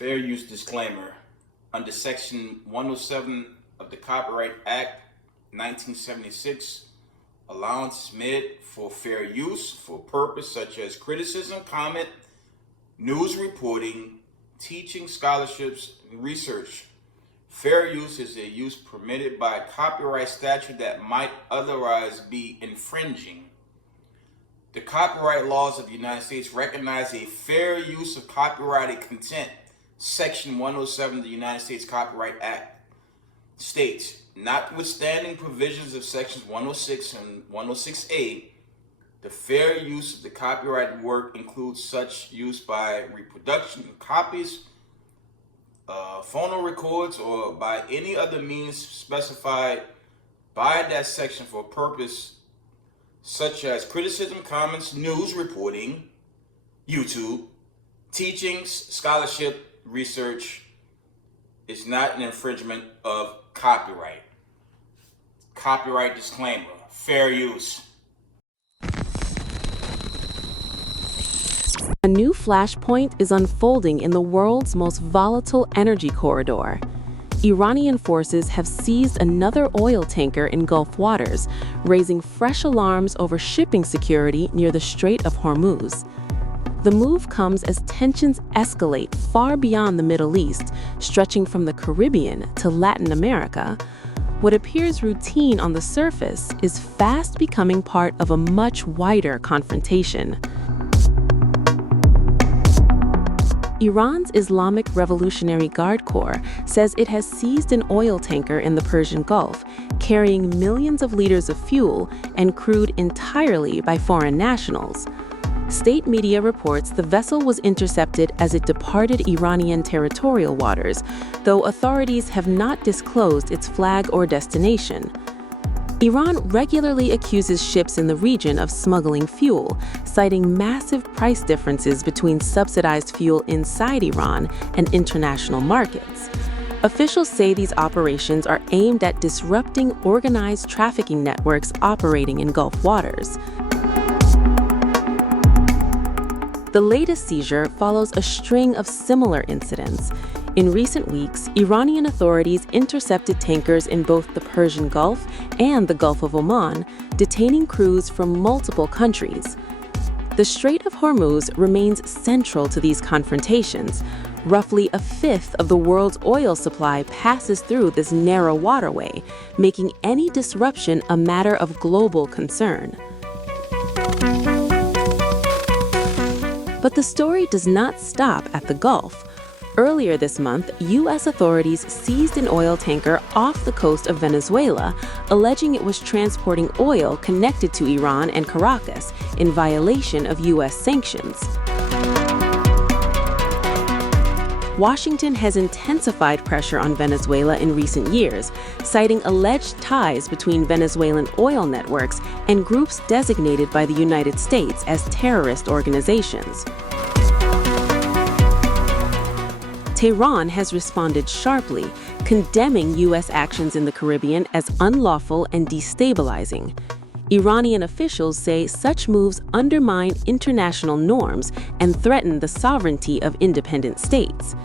Fair use disclaimer. Under Section 107 of the Copyright Act 1976, allowance is made for fair use for purpose such as criticism, comment, news reporting, teaching, scholarships, and research. Fair use is a use permitted by a copyright statute that might otherwise be infringing. The copyright laws of the United States recognize a fair use of copyrighted content. Section 107 of the United States Copyright Act states, notwithstanding provisions of sections 106 and 106A, the fair use of the copyrighted work includes such use by reproduction, copies, phonorecords, or by any other means specified by that section for a purpose such as criticism, comments, news reporting, YouTube, teachings, scholarship, research, is not an infringement of copyright. Copyright disclaimer, fair use. A new flashpoint is unfolding in the world's most volatile energy corridor. Iranian forces have seized another oil tanker in Gulf waters, raising fresh alarms over shipping security near the Strait of Hormuz. The move comes as tensions escalate far beyond the Middle East, stretching from the Caribbean to Latin America. What appears routine on the surface is fast becoming part of a much wider confrontation. Iran's Islamic Revolutionary Guard Corps says it has seized an oil tanker in the Persian Gulf, carrying millions of liters of fuel and crewed entirely by foreign nationals. State media reports the vessel was intercepted as it departed Iranian territorial waters, though authorities have not disclosed its flag or destination. Iran regularly accuses ships in the region of smuggling fuel, citing massive price differences between subsidized fuel inside Iran and international markets. Officials say these operations are aimed at disrupting organized trafficking networks operating in Gulf waters. The latest seizure follows a string of similar incidents. In recent weeks, Iranian authorities intercepted tankers in both the Persian Gulf and the Gulf of Oman, detaining crews from multiple countries. The Strait of Hormuz remains central to these confrontations. Roughly a fifth of the world's oil supply passes through this narrow waterway, making any disruption a matter of global concern. But the story does not stop at the Gulf. Earlier this month, U.S. authorities seized an oil tanker off the coast of Venezuela, alleging it was transporting oil connected to Iran and Caracas in violation of U.S. sanctions. Washington has intensified pressure on Venezuela in recent years, citing alleged ties between Venezuelan oil networks and groups designated by the United States as terrorist organizations. Tehran has responded sharply, condemning U.S. actions in the Caribbean as unlawful and destabilizing. Iranian officials say such moves undermine international norms and threaten the sovereignty of independent states.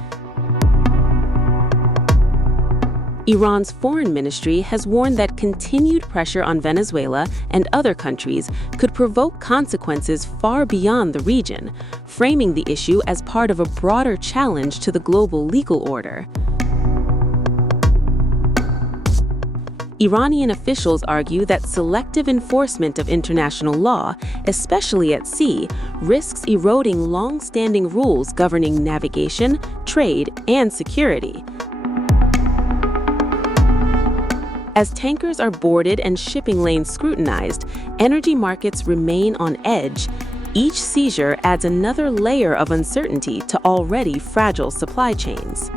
Iran's foreign ministry has warned that continued pressure on Venezuela and other countries could provoke consequences far beyond the region, framing the issue as part of a broader challenge to the global legal order. Iranian officials argue that selective enforcement of international law, especially at sea, risks eroding long-standing rules governing navigation, trade, and security. As tankers are boarded and shipping lanes scrutinized, energy markets remain on edge. Each seizure adds another layer of uncertainty to already fragile supply chains.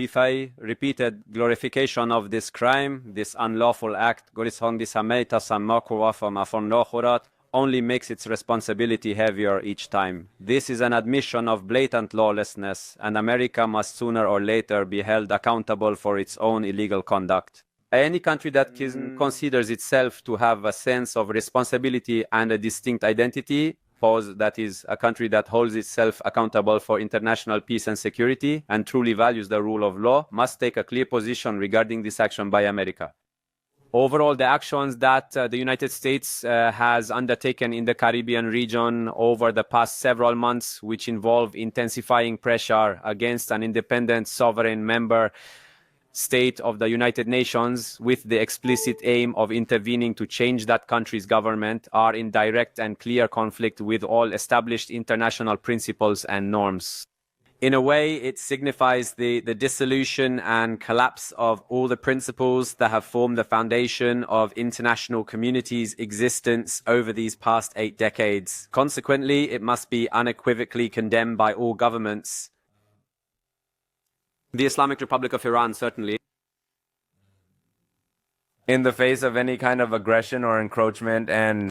If I repeated glorification of this crime, this unlawful act, only makes its responsibility heavier each time. This is an admission of blatant lawlessness, and America must sooner or later be held accountable for its own illegal conduct. Any country that considers itself to have a sense of responsibility and a distinct identity Pause, that is a country that holds itself accountable for international peace and security and truly values the rule of law, must take a clear position regarding this action by America. Overall, the actions that the United States has undertaken in the Caribbean region over the past several months, which involve intensifying pressure against an independent sovereign member state of the United Nations with the explicit aim of intervening to change that country's government, are in direct and clear conflict with all established international principles and norms. In a way, it signifies the dissolution and collapse of all the principles that have formed the foundation of international community's existence over these past 8 decades. Consequently, it must be unequivocally condemned by all governments. The Islamic Republic of Iran, certainly. In the face of any kind of aggression or encroachment, and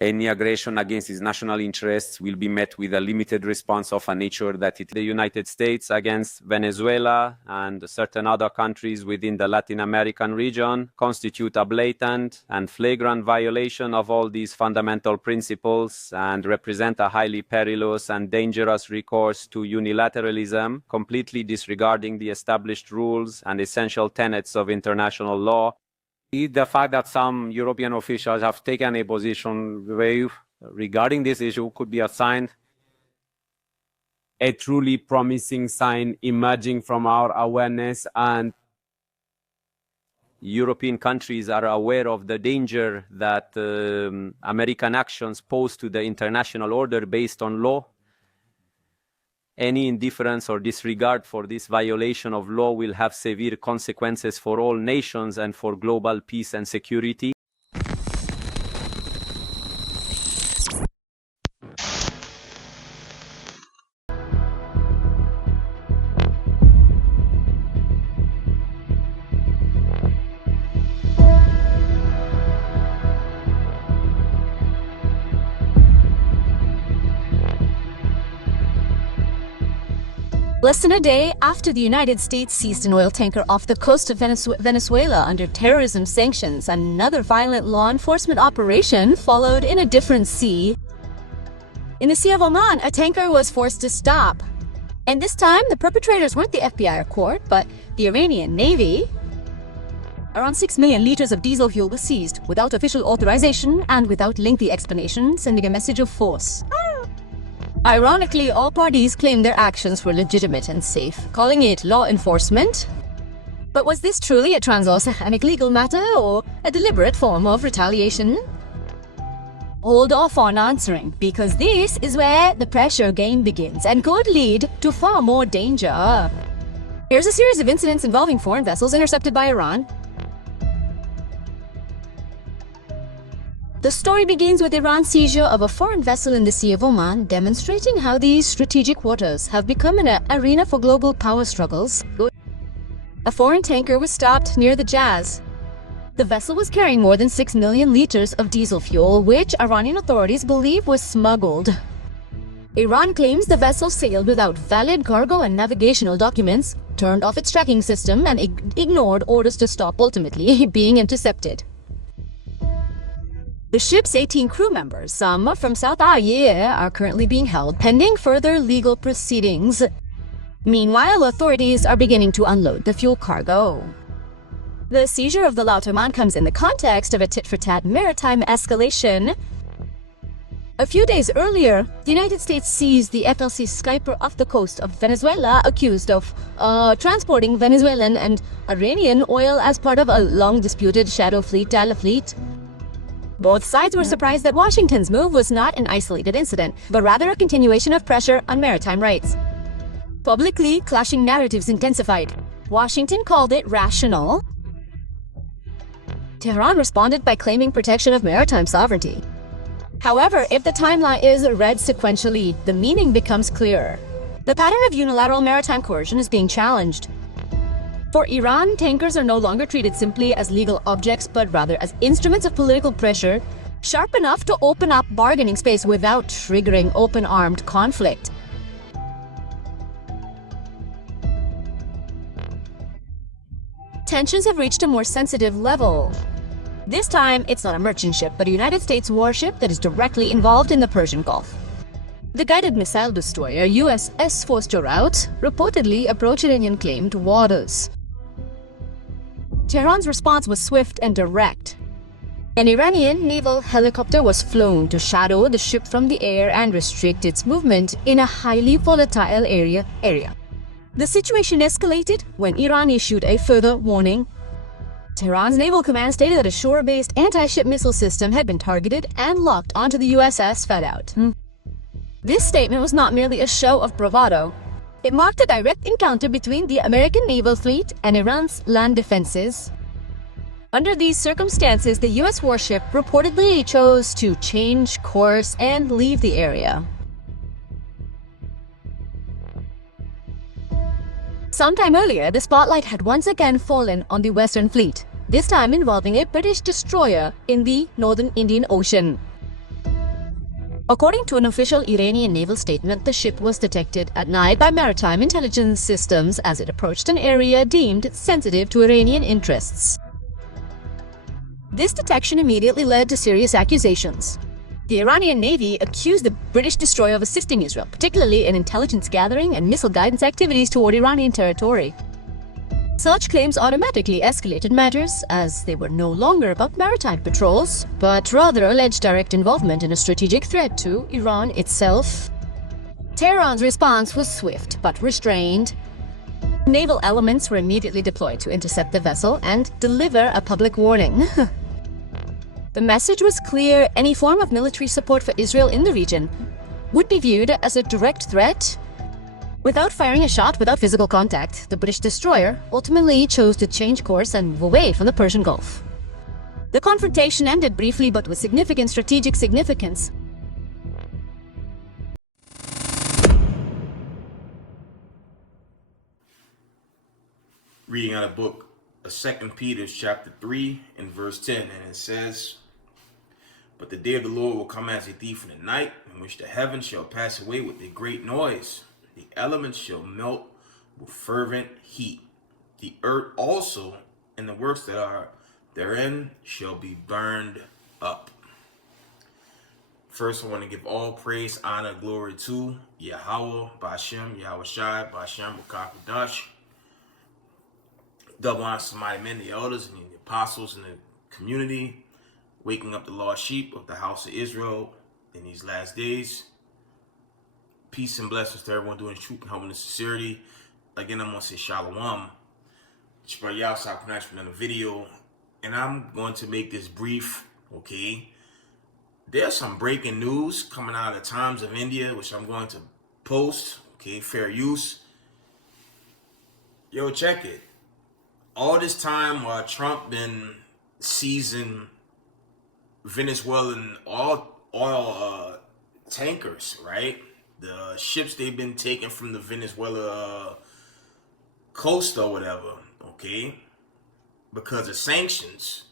any aggression against its national interests will be met with a limited response of a nature that the United States against Venezuela and certain other countries within the Latin American region constitute a blatant and flagrant violation of all these fundamental principles and represent a highly perilous and dangerous recourse to unilateralism, completely disregarding the established rules and essential tenets of international law. The fact that some European officials have taken a position regarding this issue could be a sign, a truly promising sign emerging from our awareness, and European countries are aware of the danger that American actions pose to the international order based on law. Any indifference or disregard for this violation of law will have severe consequences for all nations and for global peace and security. Less than a day after the United States seized an oil tanker off the coast of Venezuela under terrorism sanctions, another violent law enforcement operation followed in a different sea. In the Sea of Oman, a tanker was forced to stop. And this time, the perpetrators weren't the FBI or court, but the Iranian Navy. Around 6 million liters of diesel fuel was seized, without official authorization and without lengthy explanation, sending a message of force. Ironically, all parties claimed their actions were legitimate and safe, calling it law enforcement. But was this truly a transoceanic legal matter or a deliberate form of retaliation? Hold off on answering, because this is where the pressure game begins and could lead to far more danger. Here's a series of incidents involving foreign vessels intercepted by Iran. The story begins with Iran's seizure of a foreign vessel in the Sea of Oman, demonstrating how these strategic waters have become an arena for global power struggles. A foreign tanker was stopped near the Jazz. The vessel was carrying more than 6 million liters of diesel fuel, which Iranian authorities believe was smuggled. Iran claims the vessel sailed without valid cargo and navigational documents, turned off its tracking system, and ignored orders to stop, ultimately being intercepted. The ship's 18 crew members, some from South Asia, are currently being held pending further legal proceedings. Meanwhile, authorities are beginning to unload the fuel cargo. The seizure of the Laut Oman comes in the context of a tit-for-tat maritime escalation. A few days earlier, the United States seized the FLC Skyper off the coast of Venezuela, accused of transporting Venezuelan and Iranian oil as part of a long-disputed shadow fleet, fleet. Both sides were surprised that Washington's move was not an isolated incident, but rather a continuation of pressure on maritime rights. Publicly, clashing narratives intensified. Washington called it rational. Tehran responded by claiming protection of maritime sovereignty. However, if the timeline is read sequentially, the meaning becomes clearer. The pattern of unilateral maritime coercion is being challenged. For Iran, tankers are no longer treated simply as legal objects, but rather as instruments of political pressure, sharp enough to open up bargaining space without triggering open armed conflict. Tensions have reached a more sensitive level. This time, it's not a merchant ship, but a United States warship that is directly involved in the Persian Gulf. The guided missile destroyer USS Forster-Out reportedly approached Iranian-claimed waters. Tehran's response was swift and direct. An Iranian naval helicopter was flown to shadow the ship from the air and restrict its movement in a highly volatile area. The situation escalated when Iran issued a further warning. Tehran's naval command stated that a shore-based anti-ship missile system had been targeted and locked onto the USS Forster-Out. This statement was not merely a show of bravado. It marked a direct encounter between the American naval fleet and Iran's land defenses. Under these circumstances, the U.S. warship reportedly chose to change course and leave the area. Sometime earlier, the spotlight had once again fallen on the Western Fleet, this time involving a British destroyer in the northern Indian Ocean. According to an official Iranian naval statement, the ship was detected at night by maritime intelligence systems as it approached an area deemed sensitive to Iranian interests. This detection immediately led to serious accusations. The Iranian Navy accused the British destroyer of assisting Israel, particularly in intelligence gathering and missile guidance activities toward Iranian territory. Such claims automatically escalated matters, as they were no longer about maritime patrols, but rather alleged direct involvement in a strategic threat to Iran itself. Tehran's response was swift but restrained. Naval elements were immediately deployed to intercept the vessel and deliver a public warning. The message was clear: any form of military support for Israel in the region would be viewed as a direct threat. Without firing a shot, without physical contact, the British destroyer ultimately chose to change course and move away from the Persian Gulf. The confrontation ended briefly but with significant strategic significance. Reading out of book of 2 Peter chapter 3 and verse 10, and it says, "But the day of the Lord will come as a thief in the night, in which the heavens shall pass away with a great noise. The elements shall melt with fervent heat. The earth also and the works that are therein shall be burned up." First, I want to give all praise, honor, glory to Yahweh, Bashem, Yahweh Shai, Bashem, Bukakadash. Double honor to mighty men, the elders, and the apostles in the community, waking up the lost sheep of the house of Israel in these last days. Peace and blessings to everyone doing truth and holiness and sincerity. Again, I'm going to say shalom. It's your brother Yahweh Connects from another video, and I'm going to make this brief, okay? There's some breaking news coming out of the Times of India, which I'm going to post, okay? Fair use. Yo, check it. All this time while Trump been seizing Venezuelan oil tankers, right? The ships they've been taking from the Venezuela coast or whatever, okay? Because of sanctions.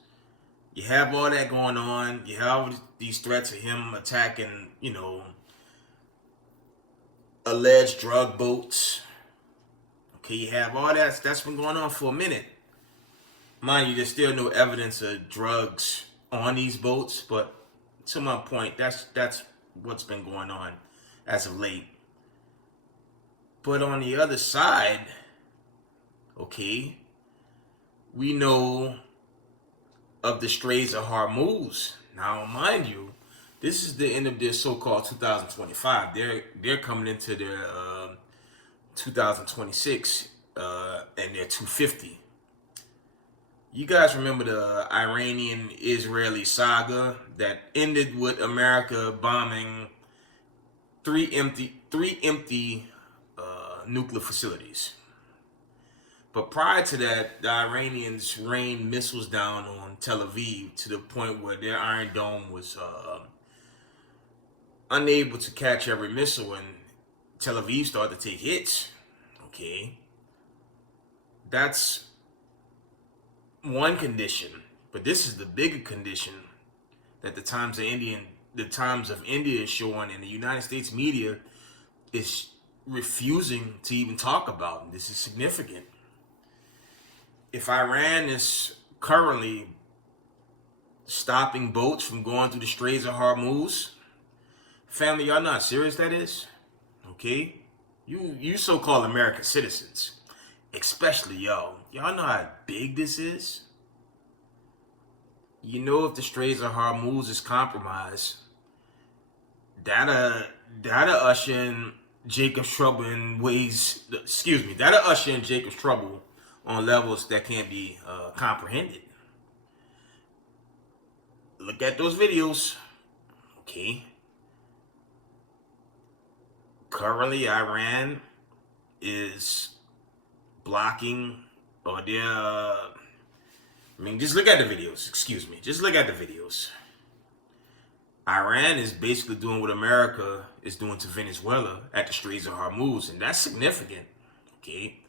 You have all that going on. You have these threats of him attacking, alleged drug boats. Okay, you have all that's been going on for a minute. Mind you, there's still no evidence of drugs on these boats, but to my point, that's what's been going on as of late. But on the other side, okay, we know of the Strait of Hormuz. Now, mind you, this is the end of their so-called 2025. They're coming into their 2026 and their 250. You guys remember the Iranian-Israeli saga that ended with America bombing three empty nuclear facilities. But prior to that, the Iranians rained missiles down on Tel Aviv to the point where their Iron Dome was unable to catch every missile, and Tel Aviv started to take hits. Okay, that's one condition, but this is the bigger condition that the Times of India is showing, and the United States media is refusing to even talk about. And this is significant. If Iran is currently stopping boats from going through the Straits of Hormuz. Family, y'all know how serious that is? Okay? You so-called American citizens, especially y'all know how big this is? You know, if the Straits of Hormuz is compromised, that'll usher in Jacob's trouble in ways, that'll usher in Jacob's trouble on levels that can't be comprehended. Look at those videos. Okay. Currently, Iran is blocking, or just look at the videos. Just look at the videos. Iran is basically doing what America is doing to Venezuela at the Straits of Hormuz, and that's significant. Okay.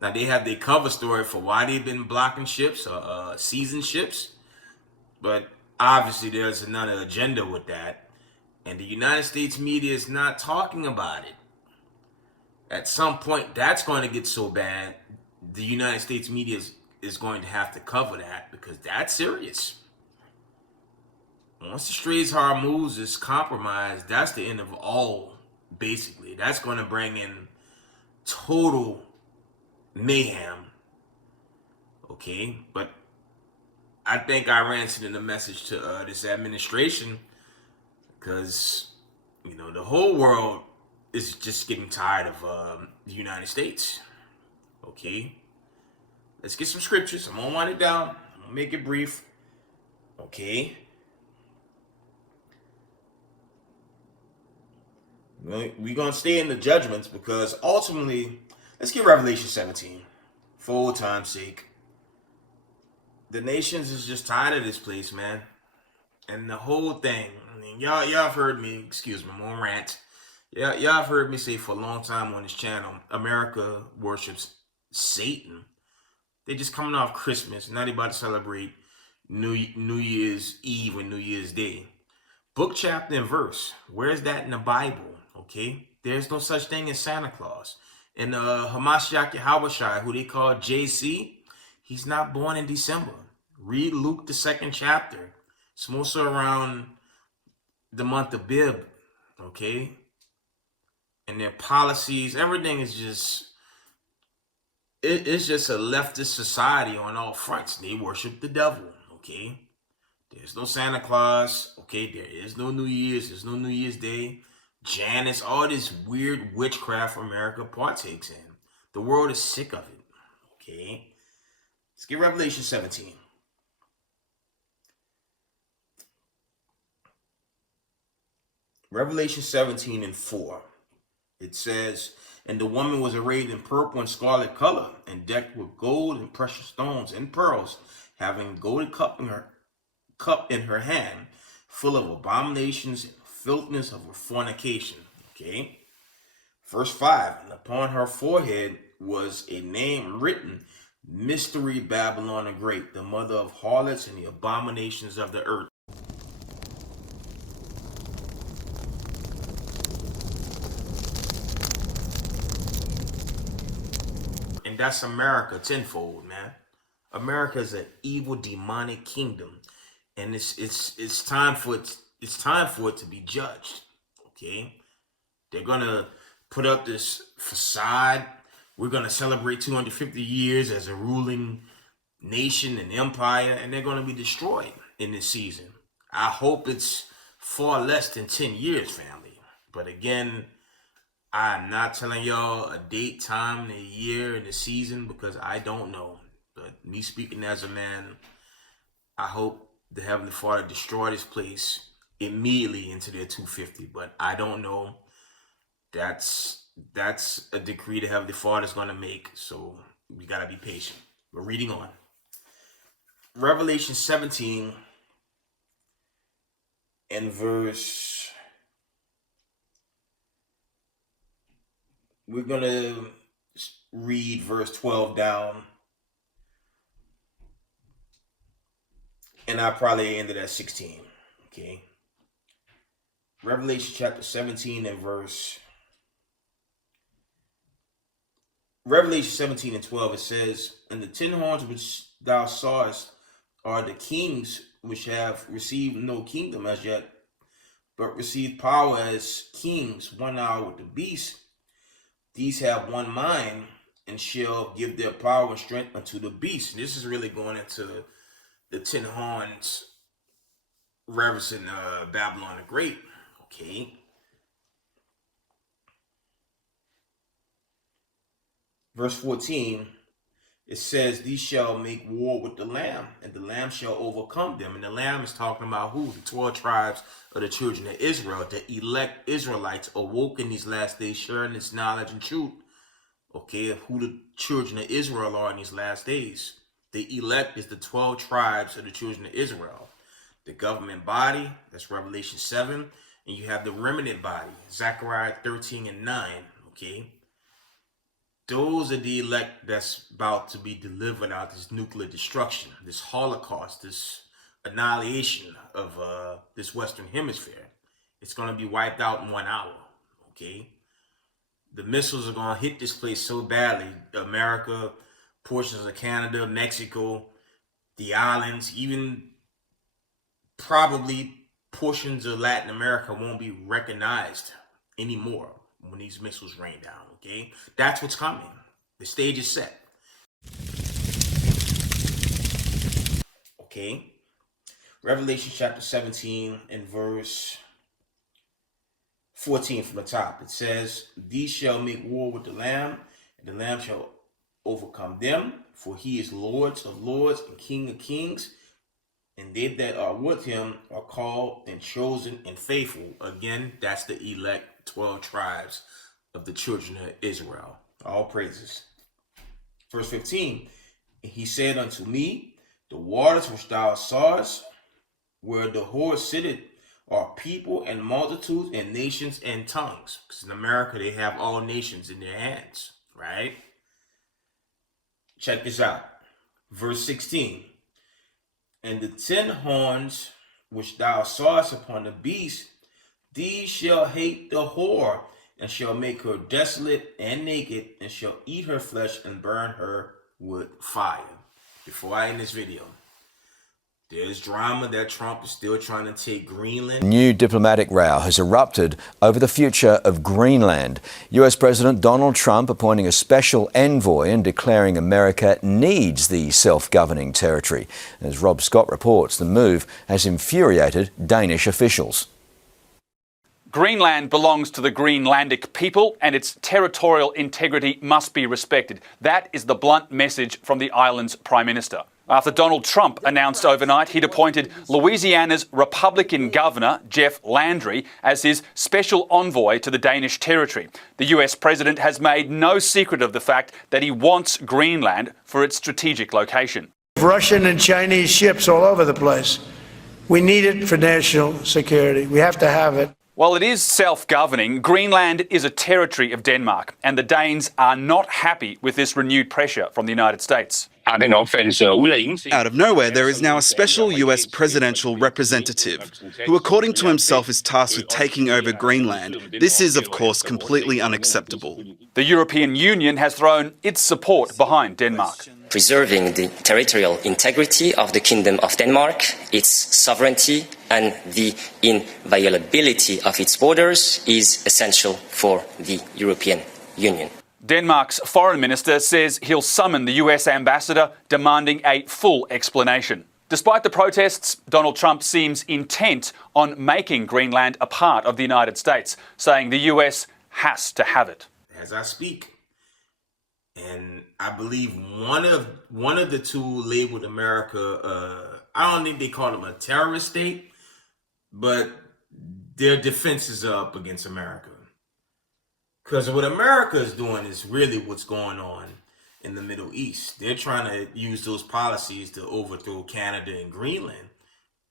Now, they have their cover story for why they've been blocking ships, seasoned ships, but obviously there's another agenda with that, and the United States media is not talking about it. At some point, that's going to get so bad, the United States media is going to have to cover that, because that's serious. Once the Straits of Hormuz is compromised, that's the end of all, basically. That's going to bring in total mayhem. Okay? But I think Iran sending a message to this administration, because, the whole world is just getting tired of the United States. Okay? Let's get some scriptures. I'm going to wind it down. I'm going to make it brief. Okay? We're going to stay in the judgments, because ultimately, let's get Revelation 17 for old time's sake. The nations is just tired of this place, man. And the whole thing, y'all have heard me, I'm on rant. Y'all have heard me say for a long time on this channel, America worships Satan. They're just coming off Christmas. Now they're about to celebrate New Year's Eve or New Year's Day. Book, chapter, and verse. Where's that in the Bible? Okay? There's no such thing as Santa Claus. And Hamashiach Yahushua, who they call JC, he's not born in December. Read Luke, the 2nd chapter. It's mostly around the month of Bib. Okay? And their policies, everything is just, it's just a leftist society on all fronts. They worship the devil. Okay? There's no Santa Claus. Okay? There is no New Year's. There's no New Year's Day. Janus, all this weird witchcraft America partakes in. The world is sick of it. Okay? Let's get Revelation 17. Revelation 17 and 4. It says, "And the woman was arrayed in purple and scarlet color, and decked with gold and precious stones and pearls, having a golden cup in her hand, full of abominations and filthiness of her fornication." Okay. Verse 5. "And upon her forehead was a name written, Mystery Babylon the Great, the mother of harlots and the abominations of the earth." And that's America tenfold, man. America is an evil, demonic kingdom, and it's time for it to be judged. Okay, they're gonna put up this facade. We're gonna celebrate 250 years as a ruling nation and empire, and they're gonna be destroyed in this season. I hope it's far less than 10 years, family. But again, I'm not telling y'all a date, time, a year, and a season, because I don't know. But me speaking as a man, I hope the Heavenly Father destroy this place immediately into their 250. But I don't know. That's a decree the Heavenly Father is going to make. So we got to be patient. We're reading on. Revelation 17 and verse... We're going to read verse 12 down. And I probably ended at 16. Okay. Revelation chapter 17 and verse... Revelation 17 and 12, it says, "And the 10 horns which thou sawest are the kings which have received no kingdom as yet, but receive power as kings 1 hour with the beast, these have one mind and shall give their power and strength unto the beast. This is really going into the 10 horns referencing Babylon the Great. Okay. Verse 14, it says, these shall make war with the Lamb, and the Lamb shall overcome them. And the Lamb is talking about who? The 12 tribes of the children of Israel, the elect Israelites awoke in these last days, sharing this knowledge and truth, okay, of who the children of Israel are in these last days. The elect is the 12 tribes of the children of Israel. The government body, that's Revelation 7, and you have the remnant body, Zechariah 13 and 9, okay? Those are the elect that's about to be delivered out this nuclear destruction, this Holocaust, this annihilation of this Western Hemisphere. It's going to be wiped out in 1 hour, okay? The missiles are going to hit this place so badly, America, portions of Canada, Mexico, the islands, even probably portions of Latin America won't be recognized anymore when these missiles rain down, okay? That's what's coming. The stage is set. Okay? Revelation chapter 17 and verse 14 from the top. It says, these shall make war with the Lamb, and the Lamb shall overcome them, for he is Lord of lords and King of kings, and they that are with him are called and chosen and faithful. Again, that's the elect 12 tribes of the children of Israel. All praises. Verse 15, and he said unto me, the waters which thou sawest, where the whore sitteth, are people and multitudes and nations and tongues. Because in America, they have all nations in their hands, right? Check this out. Verse 16, and the 10 horns which thou sawest upon the beast, these shall hate the whore, and shall make her desolate and naked, and shall eat her flesh and burn her with fire. Before I end this video, there's drama that Trump is still trying to take Greenland. New diplomatic row has erupted over the future of Greenland. US President Donald Trump appointing a special envoy and declaring America needs the self-governing territory. As Rob Scott reports, the move has infuriated Danish officials. Greenland belongs to the Greenlandic people and its territorial integrity must be respected. That is the blunt message from the island's Prime Minister. After Donald Trump announced overnight he'd appointed Louisiana's Republican Governor, Jeff Landry, as his special envoy to the Danish territory. The US President has made no secret of the fact that he wants Greenland for its strategic location. Russian and Chinese ships all over the place. We need it for national security. We have to have it. While it is self-governing, Greenland is a territory of Denmark, and the Danes are not happy with this renewed pressure from the United States. Out of nowhere, there is now a special US presidential representative who, according to himself, is tasked with taking over Greenland. This is, of course, completely unacceptable. The European Union has thrown its support behind Denmark. Preserving the territorial integrity of the Kingdom of Denmark, its sovereignty, and the inviolability of its borders is essential for the European Union. Denmark's foreign minister says he'll summon the US ambassador, demanding a full explanation. Despite the protests, Donald Trump seems intent on making Greenland a part of the United States, saying the US has to have it. As I speak, and I believe one of the two labeled America, I don't think they call them a terrorist state, but their defenses are up against America. Because what America is doing is really what's going on in the Middle East. They're trying to use those policies to overthrow Canada and Greenland,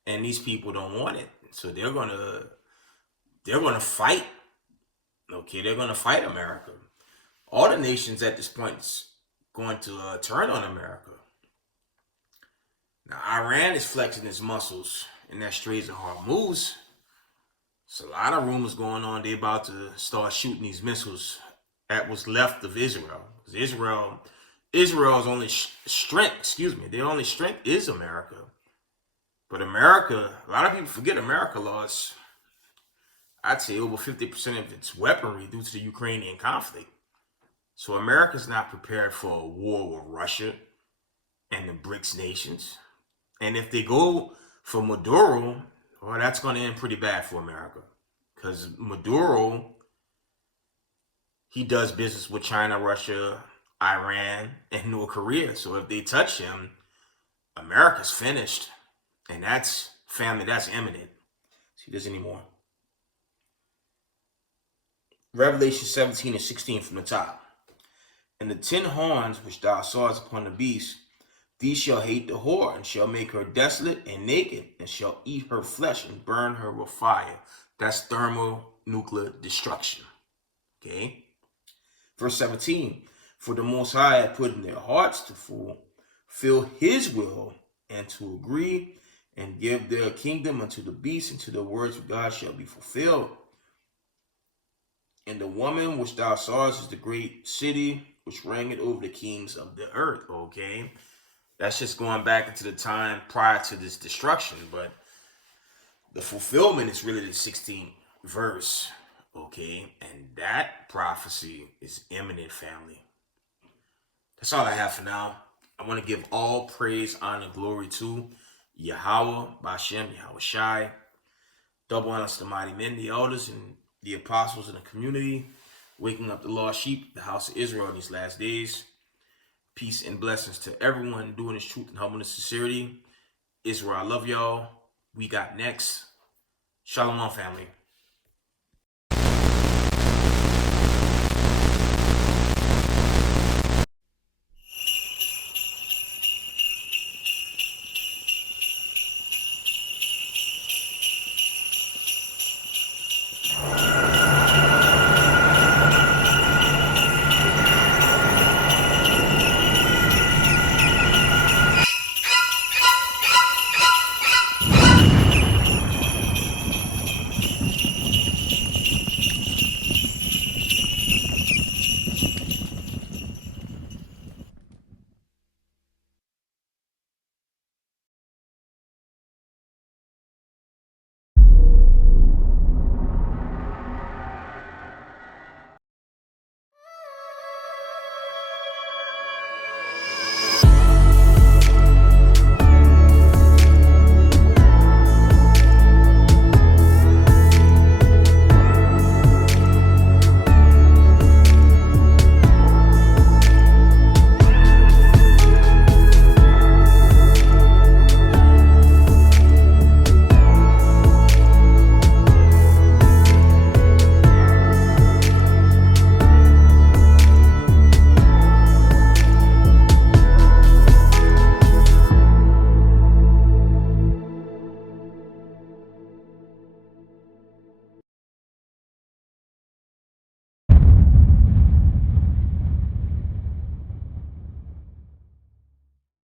and these people don't want it. So they're gonna fight. Okay, they're gonna fight America. All the nations at this point is going to turn on America. Now, Iran is flexing its muscles in that Strait of Hormuz. It's a lot of rumors going on. They're about to start shooting these missiles at what's left of Israel. Israel's only strength, their only strength is America. But America, a lot of people forget America lost, I'd say, over 50% of its weaponry due to the Ukrainian conflict. So America's not prepared for a war with Russia and the BRICS nations. And if they go for Maduro, well, that's going to end pretty bad for America. Because Maduro, he does business with China, Russia, Iran, and North Korea. So if they touch him, America's finished. And that's, family, that's imminent. See this anymore. Revelation 17 and 16 from the top. And the 10 horns which thou sawest upon the beast, these shall hate the whore, and shall make her desolate and naked, and shall eat her flesh and burn her with fire. That's thermonuclear destruction. Okay? Verse 17. For the Most High hath put in their hearts to fulfill his will, and to agree, and give their kingdom unto the beast, and to the words of God shall be fulfilled. And the woman which thou sawest is the great city, which reigneth over the kings of the earth. Okay? That's just going back into the time prior to this destruction. But the fulfillment is really the 16th verse. Okay? And that prophecy is imminent, family. That's all I have for now. I want to give all praise, honor, glory to Yahweh, Bashem, Yahweh Shai. Double honors to the mighty men, the elders, and the apostles in the community, waking up the lost sheep, the house of Israel in these last days. Peace and blessings to everyone doing this truth and humbleness, sincerity. Israel, I love y'all. We got next. Shalom, family.